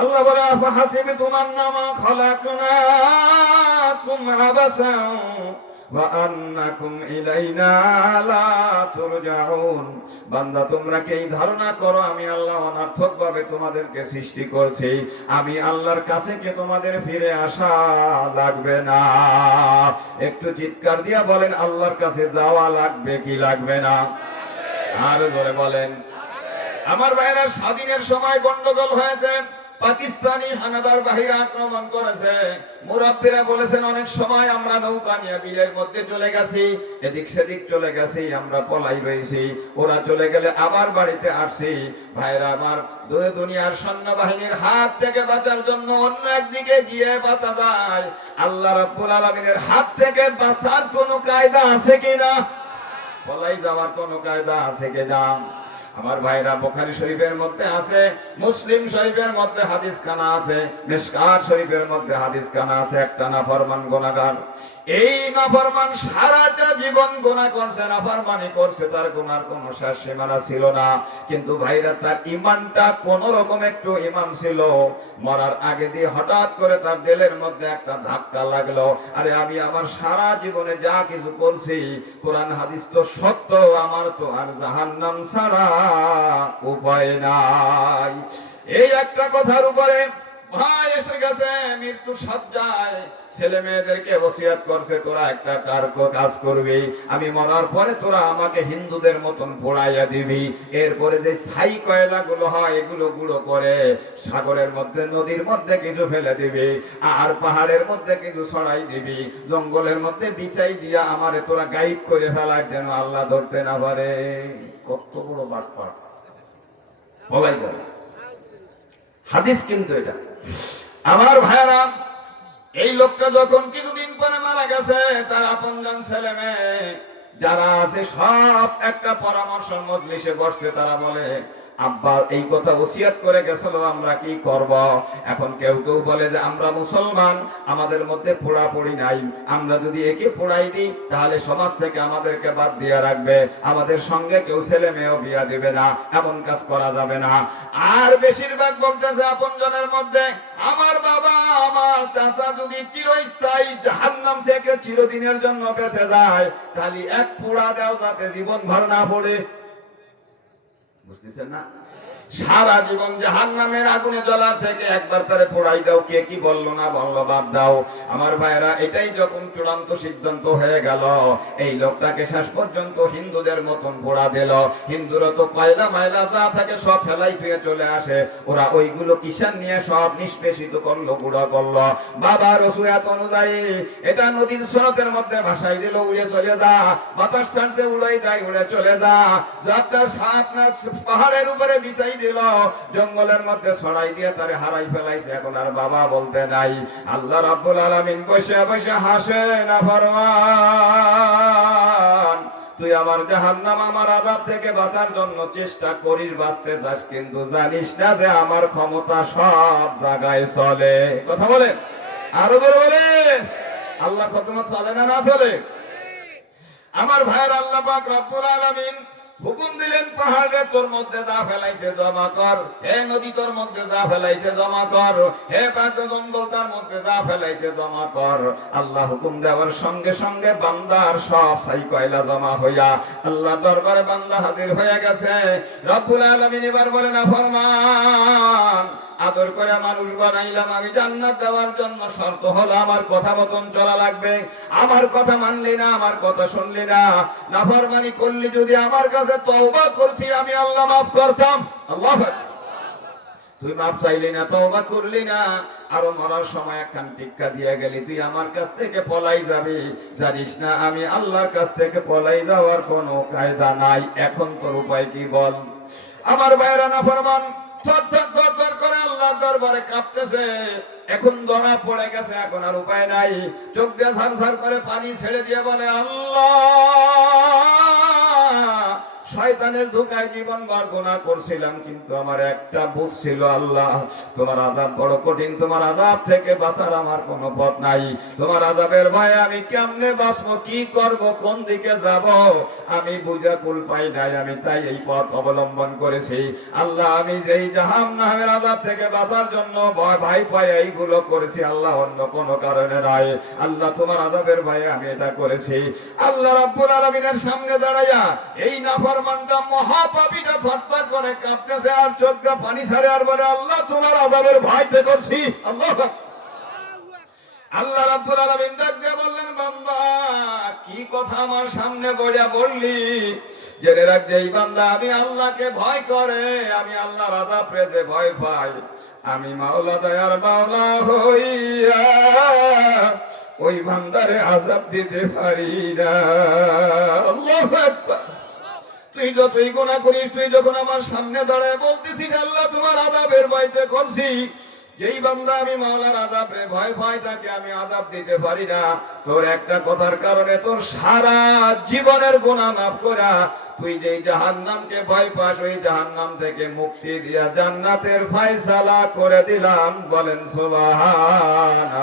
আল্লাহ বলে ওয়া আন্নাকুম ইলাইনা লা তুরজাউন। বান্দা, তোমরা কি এই ধারণা করো, আমি আল্লাহ অনর্থকভাবে তোমাদেরকে সৃষ্টি করছি। আমি আল্লাহর কাছে কি তোমাদের ফিরে আসা লাগবে না? একটু চিৎকার দিয়া বলেন, আল্লাহর কাছে যাওয়া লাগবে কি লাগবে না? আর ধরে বলেন। আমার ভাইরা স্বাধীনের সময় গন্ডগোল হয়েছে। পাকিস্তানি হানাদার বাহিরে আক্রমণ করেছে। মুরব্বীরা বলেছেন, অনেক সময় আমরা নৌকা নিয়ে বিলের মধ্যে চলে গেছি, এদিক সেদিক চলে গেছি, আমরা পলাই রয়েছি। ওরা চলে গেলে আবার বাড়িতে আসছি। ভাইরা আমার দুনিয়ার সৈন্য বাহিনীর হাত থেকে বাঁচার জন্য অন্য একদিকে গিয়ে বাঁচা যায়। আল্লাহ রাব্বুল আলামিনের হাত থেকে বাঁচার কোনো কায়দা আছে কিনা? পলাই যাওয়ার কোনো কায়দা আছে কিনা? আমার ভাইরা বোখারি শরীফের মধ্যে আছে, মুসলিম শরীফের মধ্যে হাদিস খানা আছে মিশকাত শরীফের মধ্যে হাদিস খানা আছে, একটা নাফরমান গুনাহগার। এই নাফরমান সারাটা জীবন গুনাহ করছে, নাফরমানি করছে, তার গুনার কোনো শেষ সীমানা ছিল না। কিন্তু ভাইরা, তার ইমানটা কোন রকম একটু ইমান ছিল। মরার আগে দিয়ে হঠাৎ করে তার দিলের মধ্যে একটা ধাক্কা লাগল। আরে আমি আমার সারা জীবনে যা কিছু করছি, কোরআন হাদিস তো সত্য, আমার তো আর জাহান্নাম ছাড়া উপায় নাই। এই একটা কথার উপরে ভাই গেছে মৃত্যু সজ্জায়। ছেলে মেয়েদেরকে ওসিয়াত করছে, তোরা একটা কার কাজ করবি। আমি মরার পরে তোরা আমাকে হিন্দুদের মতন পোড়াইয়া দিবি। এরপরে যে ছাই কয়লা গুলো হয়, এগুলো গুঁড়ো করে সাগরের মধ্যে, নদীর মধ্যে কিছু ফেলে দিবি, আর পাহাড়ের মধ্যে কিছু ছড়াই দিবি। জঙ্গলের মধ্যে বিছাই দিয়া আমারে তোরা গাইড করে ফেলার যেন আল্লাহ ধরতে না পারে। কত বড় বাটপাট বলাই যাবে হাদিস কিন্তু এটা। আমার ভাইরা, এই লোকটা যখন কিছুদিন পরে মারা গেছে, তার আপনজন ছেলে মেয়ে, যারা আছে সব একটা পরামর্শ মজলিসে বসছে, তারা বলে আব্বা, এই কথা ওসিয়াত করে গেছিল, আমরা কি করব? এখন কেউ কেউ বলে যে, আমরা মুসলমান, আমাদের মধ্যে পোড়াপড়ি নাই। আমরা যদি একে পোড়াই দিই, তাহলে সমাজ থেকে আমাদেরকে বাদ দিয়ে রাখবে। আমাদের সঙ্গে কেউ ছেলে মেয়েও বিয়া দিবে না, এমন কাজ করা যাবে না। আর বেশিরভাগ বলতেছে আপন জনের মধ্যে, আমার বাবা, আমার চাচা যদি চিরস্থায়ী জাহান্নাম থেকে চিরদিনের জন্য বেঁচে যায়, তাহলে এক পোড়া দেও যাতে জীবন ভর না পড়ে। বুঝতেছেন না সারা জীবন জাহান নামের আগুনে জ্বলার থেকে একবার তারে পোড়াই দাও। কে কি বলল না বলল বাদ দাও। আমার ভাইরা এটাই যখন চূড়ান্ত সিদ্ধান্ত হয়ে গেল, এই লোকটাকে শেষ পর্যন্ত হিন্দুদের মতন পোড়া দিল। হিন্দুরা তো কয়লা ময়লা যা থাকে সব ফেলাই ফিরে চলে আসে। ওরা ওইগুলো কিষান নিয়ে সব নিষ্পেষিত করল, গুঁড়ো করল। বাবা, রসুয়াত অনুযায়ী, এটা নদীর স্রোতের মধ্যে ভাসাই দিল, উড়ে চলে যা। বাতাস ছাড়ছে, উড়াই যায়, উড়ে চলে যা। যাত্রার আপনার পাহাড়ের উপরে বিছাই দিল। জঙ্গলের মধ্যে ছড়াই দিয়ে তারে হারাই ফেলাইছে। এখন আর বাবা বলতে নাই। আল্লাহ রাব্বুল আলামিন বসে বসে হাসে না ফরমান, তুই আমার জাহান্নাম, আমার আযাব থেকে বাঁচার জন্য চেষ্টা করিস, বাঁচতে চাস, কিন্তু জানিস না যে আমার ক্ষমতা সব জায়গায় চলে। কথা বলে আরও বলে বলে আল্লাহ ক্ষমতা চলে না না চলে? আমার ভাইয়ের আল্লাহ পাক রব্বুল আলামিন হুকুম দিলেন, পাহাড়ে তোর মধ্যে যা ফেলাইছে জমা কর। হে নদী, তোর মধ্যে যা ফেলাইছে জমা কর। হে পাঁচ জঙ্গল, তার মধ্যে যা ফেলাইছে জমা কর। আল্লাহ হুকুম দেওয়ার সঙ্গে সঙ্গে বান্দার সব সাই কয়লা জমা হইয়া আল্লাহ দরবারে বান্দা হাজির হয়ে গেছে। রব্বুল আলামিন এবার বলে না, ফরমান আদর করে মানুষ বানাইলাম, আমি জান্নাত দেওয়ার জন্য শর্ত হলো আমার কথা মতন চলা লাগবে। আমার কথা মানলি না, আমার কথা শুনলি না। নাফরমানি করলি যদি আমার কাছে তওবা করছি আমি আল্লাহ মাফ করতাম। আল্লাহ তুই মাপ চাইলি না, তওবা করলি না। আরও মরার সময় একখান টিক্কা দিয়ে গেলি, তুই আমার কাছ থেকে পলাই যাবি। জানিস না, আমি আল্লাহর কাছ থেকে পলাই যাওয়ার কোনো কায়দা নাই। এখন তোর উপায় কি বল? আমার বাইরা না ফরমান করে আল্লাহর দরবারে কাঁপতেছে। এখন ধরা পড়ে গেছে, এখন আর উপায় নাই। চোখ দিয়ে ঝার করে পানি ছেড়ে দিয়ে বলে, আল্লাহ! শয়তানের ধোকায় জীবন বার করছিলাম, কিন্তু আমার একটা বুঝ ছিল, আল্লাহ, তোমার আজাব বড় কঠিন, তোমার আজাব থেকে বাঁচার আমার কোনো পথ নাই। তোমার আজাবের ভয়ে আমি কেমনে বাঁচবো, কি করব, কোন দিকে যাব, আমি বুঝা কুল পাই নাই, আমি তাই এই পথ অবলম্বন করেছি। আল্লাহ, আমি যেই জাহাম নামের আজাব থেকে বাঁচার জন্য ভয় ভাই পাই, এইগুলো করেছি, আল্লাহ, অন্য কোনো কারণে নাই। আল্লাহ, তোমার আজাবের ভয়ে আমি এটা করেছি। আল্লাহ রাব্বুল আলামিনের সামনে দাঁড়াইয়া এই নাফরমানটা মহাপাপীটা থরথর করে, কাঁপতেছে আর চোখ দিয়ে পানি ছাড়ে আর বলে, আল্লাহ, তোমার আজাবের ভয়তে করছি। আল্লাহ আল্লাহ রাব্বুল আলামিন ডাক দিয়ে বললেন, বান্দা, কি কথা আমার সামনে বইয়া বললি? জেনে রাখ যে এই বান্দা, আমি আল্লাহকে ভয় করে, আমি আল্লাহ রাজা প্রেজে ভয় পাই। আমি মাওলা দয়ার মাওলা হইয়া ওই বান্দারে আজাব দিতে পারি না। আল্লাহু আকবার। তুই যতই গোনা করিস, তুই যখন আমার সামনে দাঁড়ায় বলতেছিস, আল্লাহ তোমার আজাবের ভয়তে করছি। যেই বান্দা আমি মাওলার আজাবে ভয় ভয় তাকে আমি আজাব দিতে পারি না। তোর একটা কথার কারণে তোর সারা জীবনের গোনা মাফ করা। তুই যেই জাহান্নামকে ভয় পাস, ওই জাহান্নাম থেকে মুক্তি দিয়া জান্নাতের ফয়সালা করে দিলাম। বলেন, সুবহানাল্লাহ।